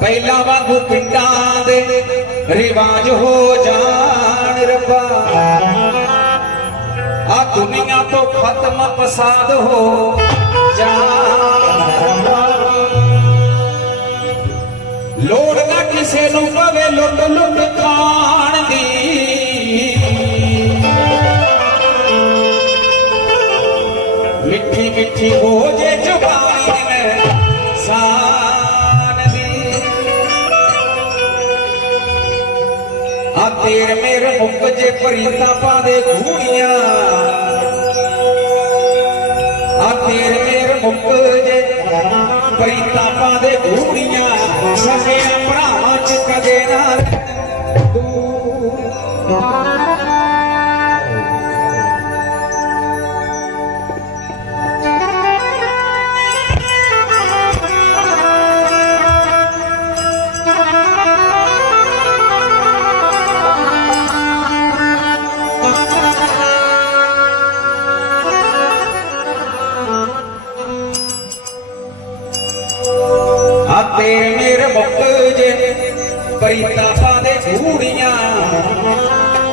ਪਹਿਲਾਂ ਵਾਂਗੂ ਪਿੰਡਾਂ ਦੇ ਰਿਵਾਜ ਹੋ ਜਾਣ ਰੱਬਾ। ਆ ਦੁਨੀਆ ਤੋਂ ਖਤਮ ਫਸਾਦ ਹੋ ਜਾਣ। ਲੋੜ ਨਾ ਕਿਸੇ ਨੂੰ ਪਵੇ ਲੁੱਟ ਲੁੱਟ ਖਾਣ ਦੀ। ਮਿੱਠੀ ਮਿੱਠੀ ਹੋ ਜੇ ਜ਼ੁਬਾਨੀ ਤੇਰ ਮੇਰ ਮੁੱਕ ਜੇ ਪ੍ਰੀਤਾਂ ਪਾਦੇ ਘੂੜੀਆਂ ਆ ਤੇਰ ਮੇਰ ਮੁੱਕ ਜੇ ਪ੍ਰੀਤਾਂ ਪਾਦੇ ਘੂੜੀਆਂ ਸਕਿਆ ਭਰਾਵਾਂ ਚ ਕਦੇ ਨਾ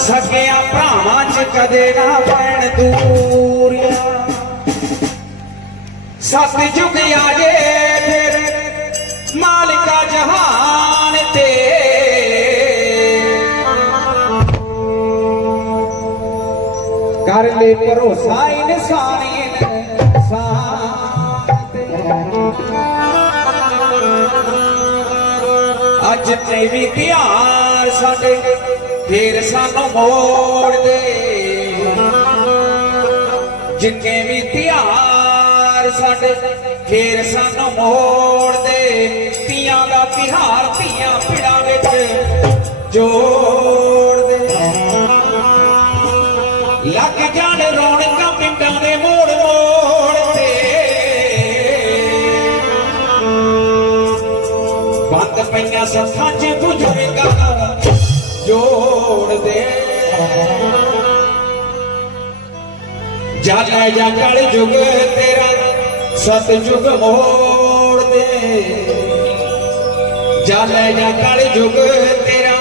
ਸਕਿਆ ਭਰਾਵਾਂ ਚ ਕਦੇ ਨਾ ਪੈਣ ਦੂਰੀਆਂ। ਸਤ ਜੁਗ ਆ ਜੇ ਫਿਰ ਮਾਲਿਕਾ ਜਹਾਨ ਤੇ। ਕਰ ਲੈ ਭਰੋਸਾ ਇਨਸਾਨੀ ਇਨਸਾਨ ਤੇ। ਅੱਜ ਤੇ ਵੀ ਪਿਆਰ ਸਾਡੇ ਫੇਰ ਸਾਨੂੰ ਮੋੜ ਦੇ। ਜਿੱਕੇ ਵੀ ਤਿਹਾਰ ਸਾਡੇ, ਫੇਰ ਸਾਨੂੰ ਮੋੜ ਦੇ। ਤੀਆਂ ਦਾ ਤਿਹਾਰ ਧੀਆਂ ਪਿੜਾਂ ਵਿੱਚ ਜੋੜ ਦੇ। ਲੱਗ ਜਾਣ ਰੌਣਕਾਂ ਪਿੰਡਾਂ ਦੇ ਮੋੜ ਮੋੜ ਤੇ। ਬੰਦ ਪਈਆਂ ਸੱਥਾਂ 'ਚ ਜੋੜ ਦੇ। ਜਾ ਲੈ ਜਾ ਕਲ ਜੁਗ ਤੇਰਾ ਸਤ ਜੁਗ ਮੋੜ ਦੇ। ਜਾ ਲੈ ਜਾ ਕਲ ਜੁਗ ਤੇਰਾ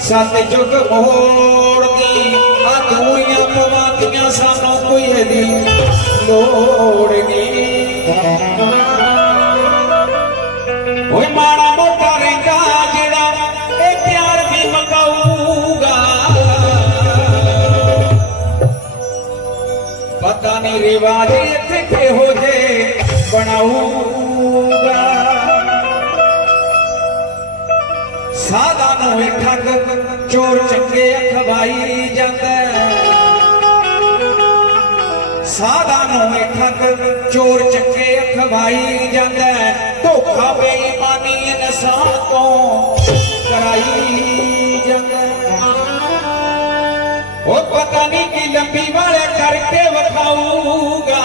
ਸਤ ਯੁਗ ਮੋੜ ਦੀ। ਆ ਦੂਈਆਂ ਪਵਾਤੀਆਂ ਸਾਨੂੰ ਕੋਈ ਇਹਦੀ ਲੋੜ ਨਹੀਂ। ਪਤਾ ਨਹੀਂ ਇੱਥੇ ਕਿਹੋ ਜੇ ਬਣਾਊਗਾ? ਸਾਦਾ ਨੂੰ ਠੱਗ ਚੋਰ ਚੰਗੇ ਅਖਵਾਈ ਜਾਂਦਾ ਸਾਦਾ ਨੂੰ ਠੱਗ ਚੋਰ ਚੱਕੇ ਅਖਵਾਈ ਜਾਂਦਾ ਧੋਖਾ ਬੇਈਮਾਨੀ ਇਨਸਾਨ ਤੋਂ ਕਰਾਈ ਉਹ ਪਤਾ ਨਹੀਂ ਕੀ ਲੰਬੀ ਵਾਲੇ ਕਰਕੇ ਵਿਖਾਊਗਾ।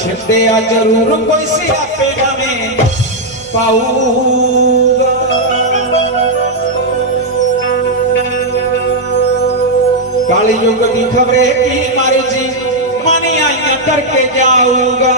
ਛਿੰਦਿਆ ਜ਼ਰੂਰ ਕੋਈ ਸਿਆਪੇ ਨਵੇਂ ਪਾਊਗਾ। ਕਾਲੀ ਯੁੱਗ ਦੀ ਖਬਰੇ ਕੀ ਮਾਰੀ ਜੀ ਮਨ ਆਈਆਂ ਕਰਕੇ ਜਾਊਗਾ।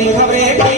रे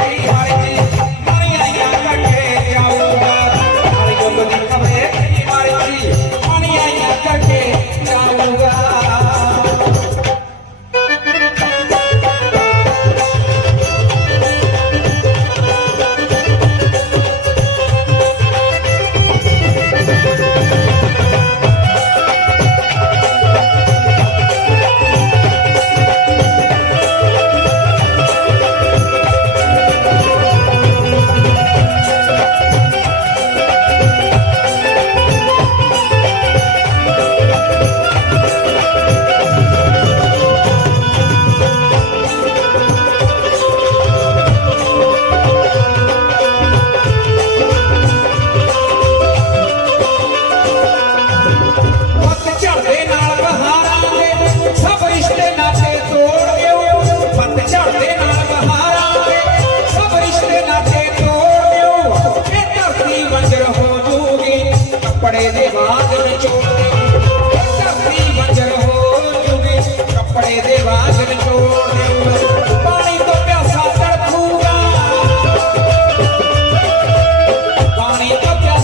Música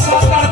ਤੋਂ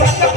Thank you.